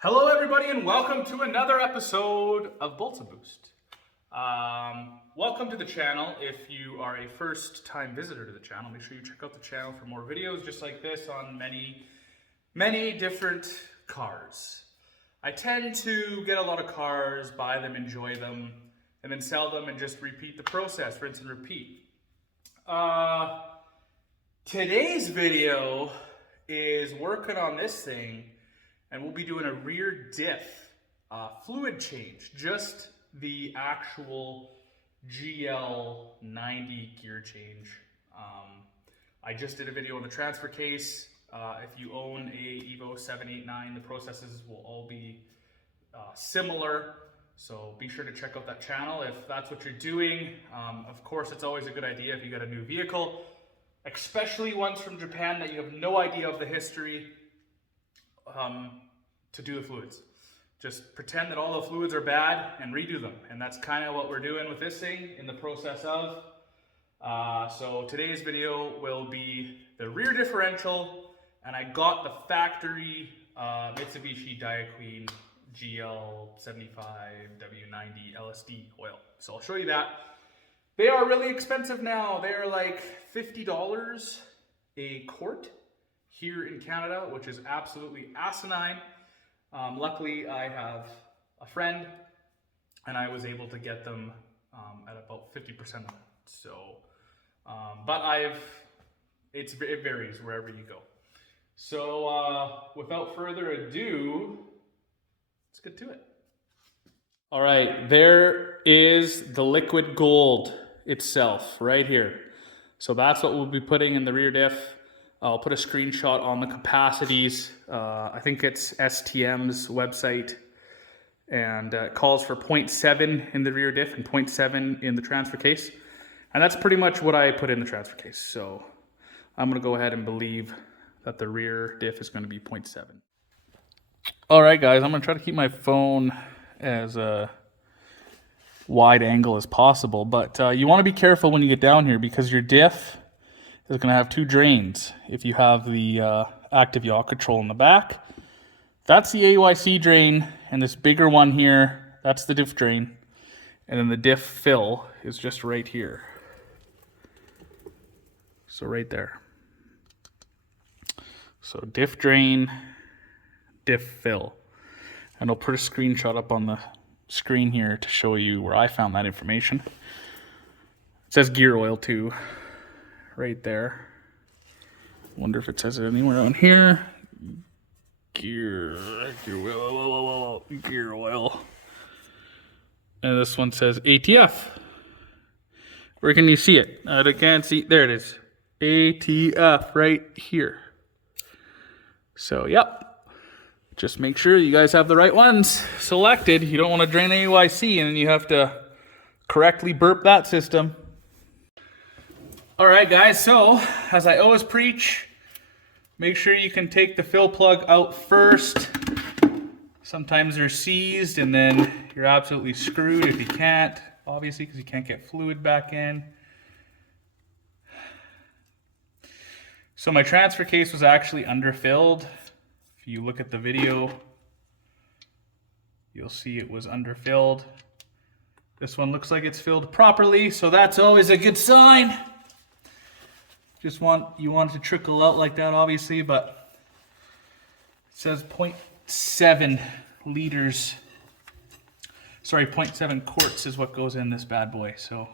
Hello everybody and welcome to another episode of Bolts and Boost. Welcome to the channel. If you are a first time visitor to the channel, make sure you check out the channel for more videos just like this on many different cars. I tend to get a lot of cars, buy them, enjoy them, and then sell them and just repeat the process, rinse and repeat. Today's video is working on this thing, and we'll be doing a rear diff fluid change, just the actual GL90 gear change. I just did a video on the transfer case. If you own a Evo7, 8, 9, the processes will all be similar. So be sure to check out that channel if that's what you're doing. Of course, it's always a good idea if you got a new vehicle, especially ones from Japan that you have no idea of the history, to do the fluids. Just pretend that all the fluids are bad and redo them. And that's kind of what we're doing with this thing in the process of. So today's video will be the rear differential, and I got the factory Mitsubishi Queen GL75 W90 LSD oil. So I'll show you that. They are really expensive now. They're like $50 a quart here in Canada, which is absolutely asinine. Luckily, I have a friend, and I was able to get them at about 50% of it. So, but it varies wherever you go. So, without further ado, let's get to it. All right, there is the liquid gold itself right here. So that's what we'll be putting in the rear diff. I'll put a screenshot on the capacities. I think it's STM's website, and it calls for 0.7 in the rear diff and 0.7 in the transfer case. And that's pretty much what I put in the transfer case. So I'm gonna go ahead and believe that the rear diff is gonna be 0.7. All right, guys, I'm gonna try to keep my phone as wide angle as possible, but you wanna be careful when you get down here because your diff is going to have two drains. If you have the active yaw control in the back, that's the AYC drain, and this bigger one here, that's the diff drain. And then the diff fill is just right here. So right there. So diff drain, diff fill. And I'll put a screenshot up on the screen here to show you where I found that information. It says gear oil too. Right there. Wonder if it says it anywhere on here. Gear oil. And this one says ATF. Where can you see it? I can't see. There it is. ATF right here. So, yep. Just make sure you guys have the right ones selected. You don't want to drain AYC and then you have to correctly burp that system. All right, guys, so as I always preach, make sure you can take the fill plug out first. Sometimes they're seized and then you're absolutely screwed if you can't, obviously, because you can't get fluid back in. So my transfer case was actually underfilled. If you look at the video, you'll see it was underfilled. This one looks like it's filled properly, so that's always a good sign. You want it to trickle out like that, obviously, but it says 0.7 liters. Sorry, 0.7 quarts is what goes in this bad boy. So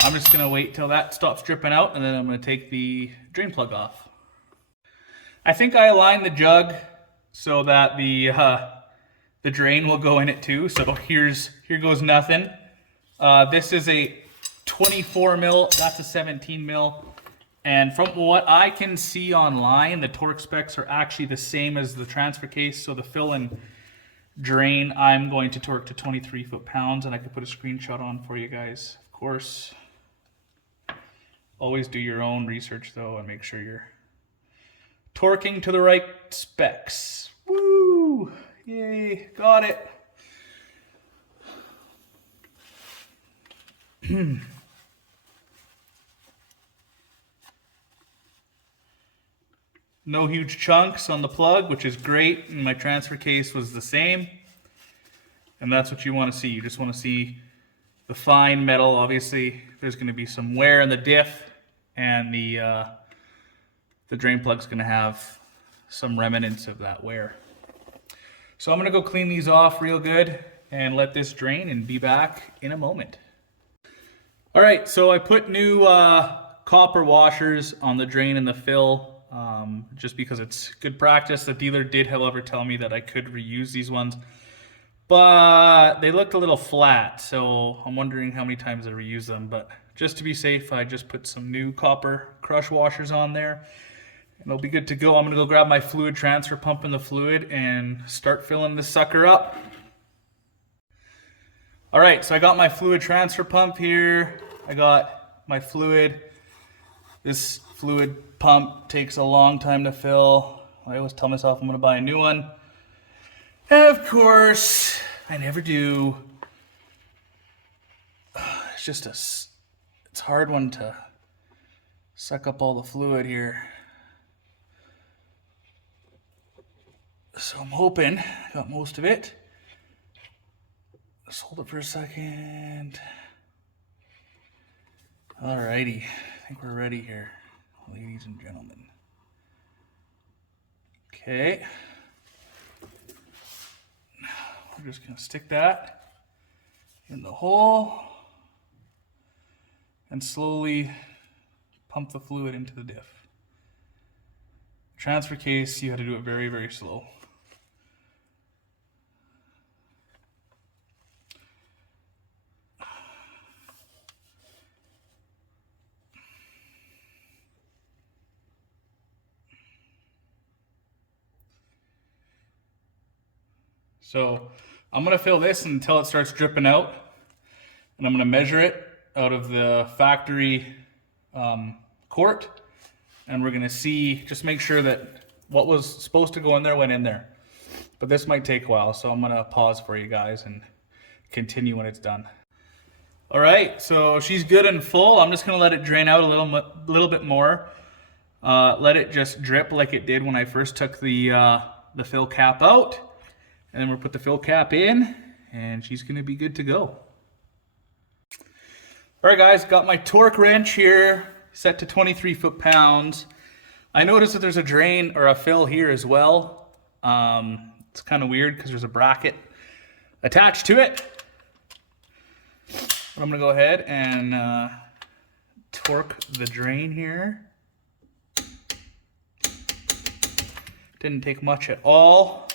I'm just gonna wait till that stops dripping out, and then I'm gonna take the drain plug off. I think I aligned the jug so that the drain will go in it too. So here goes nothing. This is a 24 mil, that's a 17 mil. And from what I can see online, the torque specs are actually the same as the transfer case. So the fill and drain, I'm going to torque to 23 foot-pounds, and I can put a screenshot on for you guys. Of course, always do your own research though and make sure you're torquing to the right specs. Woo! Yay, got it. No huge chunks on the plug, which is great. And my transfer case was the same. And that's what you want to see. You just want to see the fine metal. Obviously, there's going to be some wear in the diff, and the drain plug's going to have some remnants of that wear. So I'm going to go clean these off real good and let this drain and be back in a moment. All right, so I put new copper washers on the drain and the fill just because it's good practice. The dealer did, however, tell me that I could reuse these ones, but they looked a little flat, so I'm wondering how many times I reuse them. But just to be safe, I just put some new copper crush washers on there, and it'll be good to go. I'm gonna go grab my fluid transfer pump in the fluid and start filling this sucker up. All right, so I got my fluid transfer pump here. I got my fluid. This fluid pump takes a long time to fill. I always tell myself I'm gonna buy a new one. And of course, I never do. It's just it's a hard one to suck up all the fluid here. So I'm hoping I got most of it. Let's hold it for a second. Alrighty, I think we're ready here, ladies and gentlemen. Okay. We're just gonna stick that in the hole and slowly pump the fluid into the diff. Transfer case, you had to do it very, very slow. So I'm gonna fill this until it starts dripping out, and I'm gonna measure it out of the factory quart, and we're gonna see, just make sure that what was supposed to go in there went in there. But this might take a while, so I'm gonna pause for you guys and continue when it's done. All right, so she's good and full. I'm just gonna let it drain out a little bit more. Let it just drip like it did when I first took the fill cap out. And then we'll put the fill cap in, and she's gonna be good to go. All right, guys, got my torque wrench here set to 23 foot-pounds. I noticed that there's a drain or a fill here as well. It's kind of weird because there's a bracket attached to it. But I'm gonna go ahead and torque the drain here. Didn't take much at all.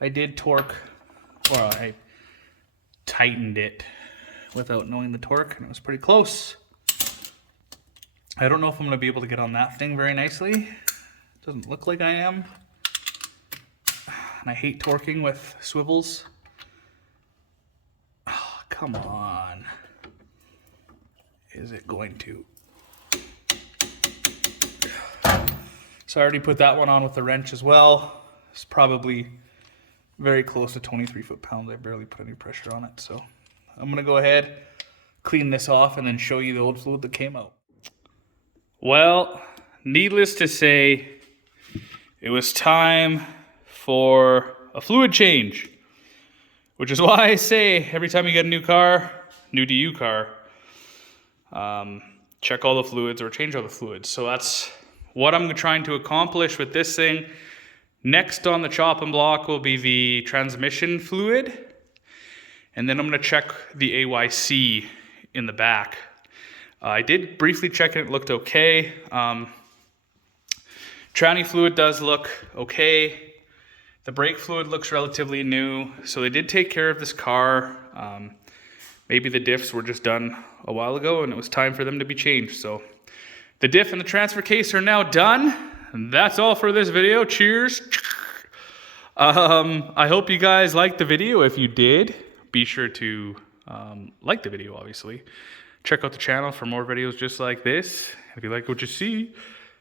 I did torque, or I tightened it without knowing the torque, and it was pretty close. I don't know if I'm gonna be able to get on that thing very nicely. Doesn't look like I am. And I hate torquing with swivels. Oh, come on. Is it going to? So I already put that one on with the wrench as well. It's probably very close to 23 foot-pounds. I barely put any pressure on it. So I'm gonna go ahead, clean this off, and then show you the old fluid that came out. Well, needless to say, it was time for a fluid change, which is why I say every time you get a new car, new to you car, check all the fluids or change all the fluids. So that's what I'm trying to accomplish with this thing. Next on the chopping block will be the transmission fluid, and then I'm going to check the AYC in the back. I did briefly check it, it looked okay. Tranny fluid does look okay. The brake fluid looks relatively new, so they did take care of this car. Maybe the diffs were just done a while ago and it was time for them to be changed. So the diff and the transfer case are now done. And that's all for this video. Cheers. I hope you guys liked the video. If you did, be sure to like the video, obviously. Check out the channel for more videos just like this. If you like what you see,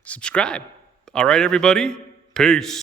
subscribe. All right, everybody. Peace.